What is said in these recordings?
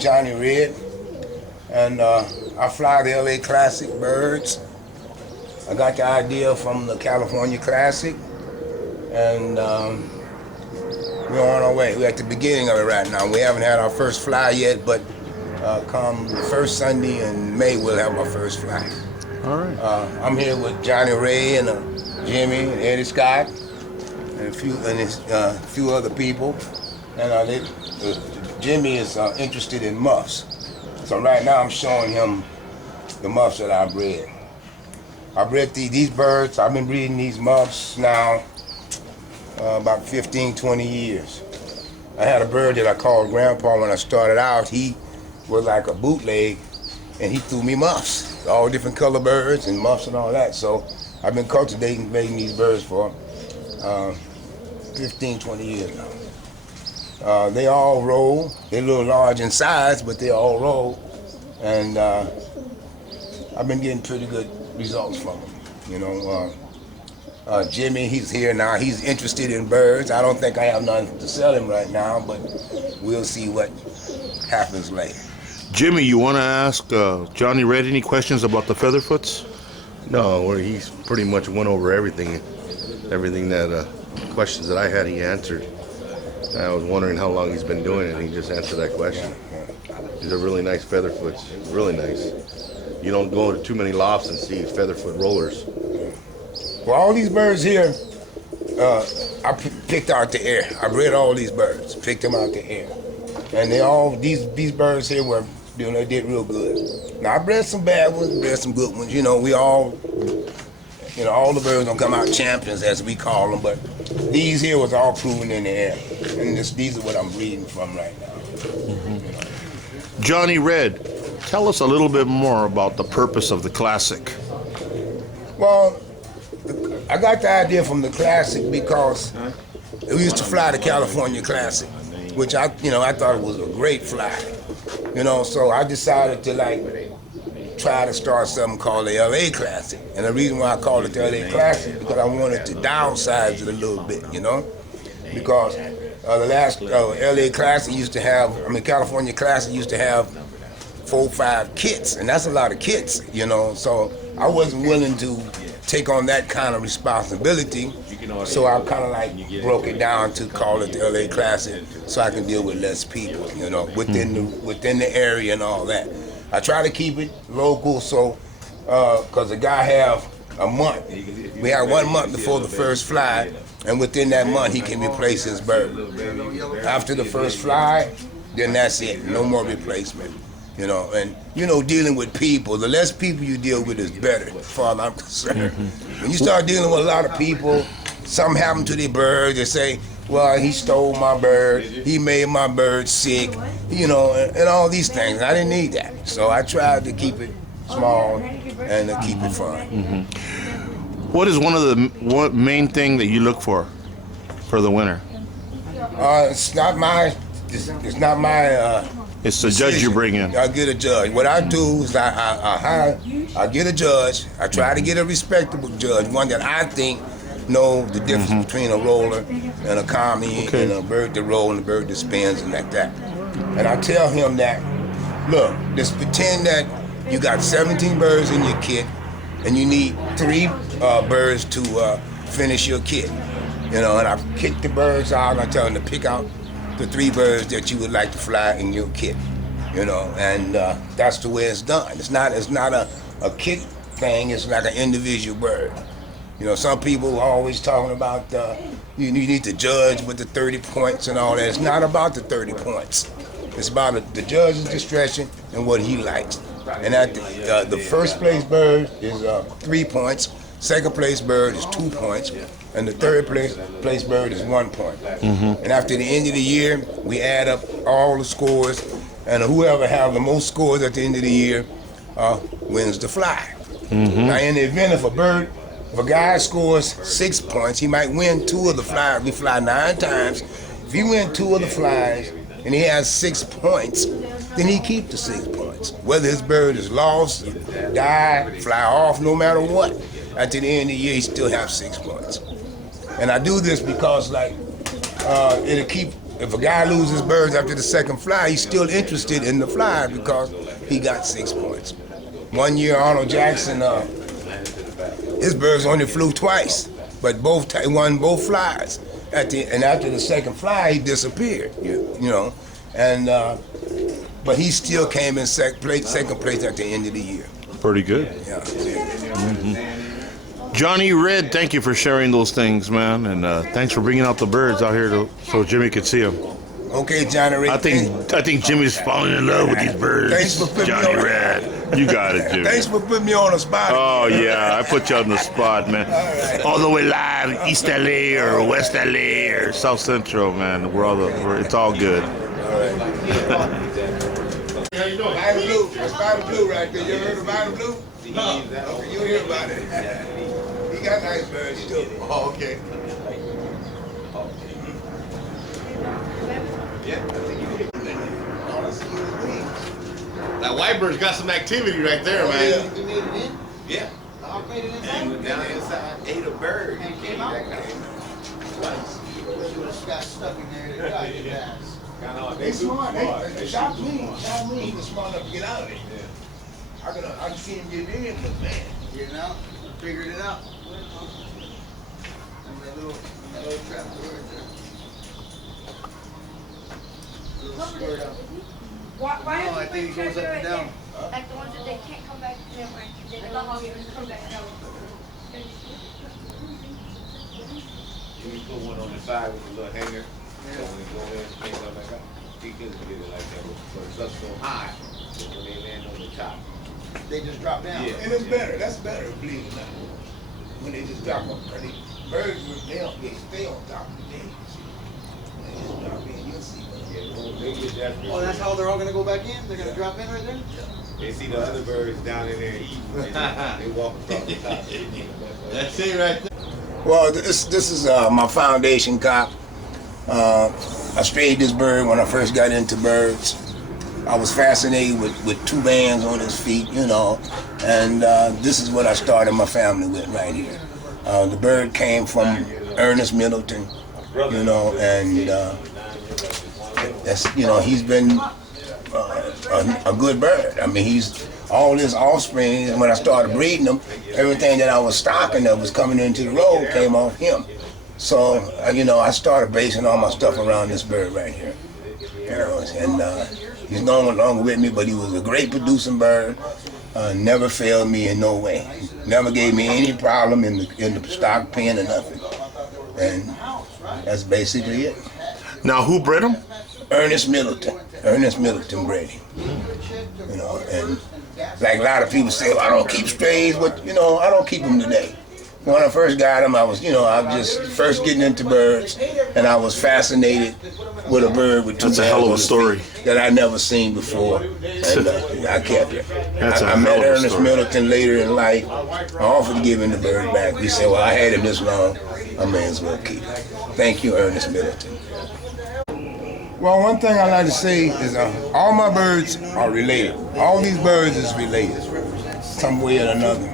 Johnny Red, and I fly the LA Classic birds. I got the idea from the California Classic, and we're on our way. We're at the beginning of it right now. We haven't had our first fly yet, but come the first Sunday in May, we'll have our first fly. All right. I'm here with Johnny Ray and Jimmy and Eddie Scott and a few other people. And Jimmy is interested in muffs. So right now I'm showing him the muffs that I bred. I bred these birds. I've been breeding these muffs now about 15, 20 years. I had a bird that I called Grandpa when I started out. He was like a bootleg, and he threw me muffs, all different color birds and muffs and all that. So I've been cultivating, making these birds for 15, 20 years now. They all roll. They're a little large in size, but they all roll. And I've been getting pretty good results from them. You know, Jimmy, he's here now. He's interested in birds. I don't think I have nothing to sell him right now, but we'll see what happens later. Jimmy, you want to ask Johnny Red any questions about the Featherfoots? No, he's pretty much went over everything that questions that I had, he answered. I was wondering how long he's been doing it, and he just answered that question. These are really nice Featherfoots, really nice. You don't go to too many lofts and see Featherfoot rollers. Well, all these birds here, I picked out the air. I bred all these birds, picked them out the air. And they all, these birds here were, you know, they did real good. Now, I bred some bad ones, bred some good ones. You know, we all, you know, all the birds don't come out champions, as we call them, but these here was all proven in the air. And these are what I'm breeding from right now. Mm-hmm. You know. Johnny Red, tell us a little bit more about the purpose of the Classic. Well, I got the idea from the Classic because we used to fly the California Classic, which I thought it was a great fly. You know, so I decided to try to start something called the LA Classic. And the reason why I called it the LA Classic because I wanted to downsize it a little bit, you know? Because the last LA Classic California Classic used to have 4 or 5 kits, and that's a lot of kits, you know? So I wasn't willing to take on that kind of responsibility, so I kind of broke it down to call it the LA Classic so I can deal with less people, you know, within the area and all that. I try to keep it local, so because the guy have a month. We have 1 month before the first fly, and within that month he can replace his bird. After the first fly, then that's it, no more replacement. You know, and you know, dealing with people, the less people you deal with is better, as far as I'm concerned. When you start dealing with a lot of people, something happened to their bird, they say, well, he stole my bird, he made my bird sick, you know, and all these things. I didn't need that. So I tried to keep it small and to keep it fun. Mm-hmm. What is one of the main thing that you look for the winner? It's not my It's the judge you bring in. I get a judge. What I do is I get a judge. I try to get a respectable judge, one that I think know the difference between a roller and a commie and a bird that rolls and a bird that spins and like that. And I tell him that, look, just pretend that you got 17 birds in your kit and you need 3 birds to finish your kit. You know, and I kick the birds out and I tell them to pick out the 3 birds that you would like to fly in your kit, you know, and that's the way it's done. It's not a kit thing. It's like an individual bird. You know, some people are always talking about you need to judge with the 30 points and all that. It's not about the 30 points. It's about the judge's discretion and what he likes. And at the first place bird is 3 points. Second place bird is 2 points. And the third place bird is 1 point. Mm-hmm. And after the end of the year, we add up all the scores, and whoever have the most scores at the end of the year wins the fly. Mm-hmm. Now, in the event if a guy scores 6 points, he might win 2 of the flies. We fly 9 times. If he wins 2 of the flies and he has 6 points, then he keeps the 6 points. Whether his bird is lost, die, fly off, no matter what, at the end of the year, he still has 6 points. And I do this because, it'll keep if a guy loses birds after the second fly, he's still interested in the fly because he got 6 points. One year, Arnold Jackson, his birds only flew twice, but he won both flies. And after the second fly, he disappeared. You know, and but he still came in second place at the end of the year. Pretty good. Yeah. Johnny Red, thank you for sharing those things, man, and thanks for bringing out the birds out here so Jimmy could see them. Okay, Johnny Red. I think Jimmy's falling in love with these birds. Thanks for putting Johnny me on. Red, you got it, Jimmy. Thanks for putting me on the spot. Oh yeah, I put you on the spot, man. All the way live, East LA or West LA or South Central, man. It's all good. How you doing? Vital Blue. That's Vital Blue right there. You ever heard of Vital Blue? No. Okay, you hear about it. He got nice birds too. Oh, okay. That white bird's got some activity right there, man. You made it in? Yeah. I made it inside? And down inside, ate a bird. And came out? You would have got stuck in there to die, you guys. They smart. They shot me. He was smart enough to get out of it. I can see him get in, but man. Getting out? Figured it out. And that little trap bird there. Little squirt out. Why No, I think it goes up and down. Like the ones that they can't come back to them, right? They don't know how to come back down. We put one on the side with a little hanger. So when you go in, you can't come back up. He couldn't get it like that, but it's up so high that when they land on the top. They just drop down. Yeah. And it's better. That's better, believe it or not. When they just drop up, birds, they stay on top of the cage. When they just drop in, you'll see. Yeah, when they get that Oh, that's how they're all gonna go back in? They're gonna drop in right there? they see the other birds down in there eating. They walk across the top. That's it right there. Well, this is my foundation cock. I sprayed this bird when I first got into birds. I was fascinated with two bands on his feet, you know, and this is what I started my family with right here. The bird came from Ernest Middleton, you know, and that's, you know, he's been a good bird. I mean, all his offspring, when I started breeding them, everything that I was stocking that was coming into the road came off him. So, you know, I started basing all my stuff around this bird right here. You know, and he's no longer with me, but he was a great producing bird. Never failed me in no way. Never gave me any problem in the stock pen or nothing. And that's basically it. Now, who bred him? Ernest Middleton bred him. You know, and like a lot of people say, well, I don't keep strays, but, you know, I don't keep them today. When I first got him, I was just first getting into birds, and I was fascinated with a bird with two That's a bands hell of on a his story. feet that I never seen before, and I kept it. That's a I hell met of a Ernest story. Middleton later in life. I offered to give him the bird back. He said, well, I had him this long, I may as well keep it. Thank you, Ernest Middleton. Well, one thing I like to say is all my birds are related. All these birds is related, some way or another.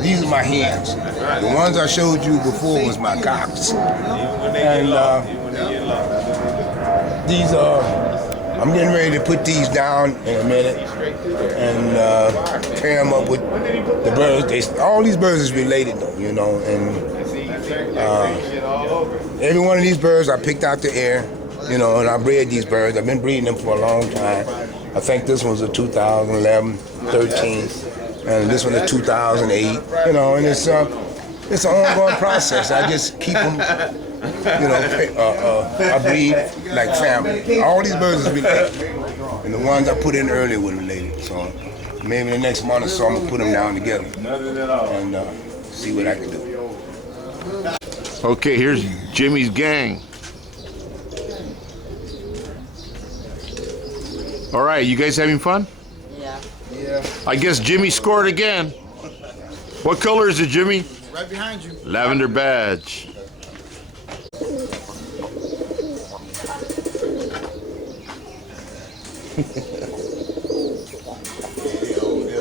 These are my hens. The ones I showed you before was my cocks. And these are, I'm getting ready to put these down in a minute and pair them up with the birds. All these birds is related though, you know, and every one of these birds I picked out the air, you know, and I bred these birds. I've been breeding them for a long time. I think this one's a 2011, 13. And this one is 2008, you know, and it's an ongoing process. I just keep them, you know, I breed like family. All these birds is related, and the ones I put in earlier were related. So maybe the next month or so I'm gonna put them down together and see what I can do. Okay, here's Jimmy's gang. All right, you guys having fun? Yeah. I guess Jimmy scored again. What color is it, Jimmy? Right behind you. Lavender badge.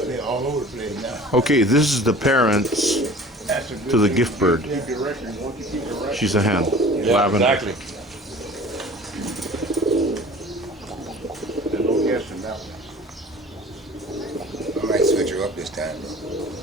They're all over the place now. Okay, this is the parents to the gift bird. She's a hen. Lavender. Exactly. I might switch her up this time though.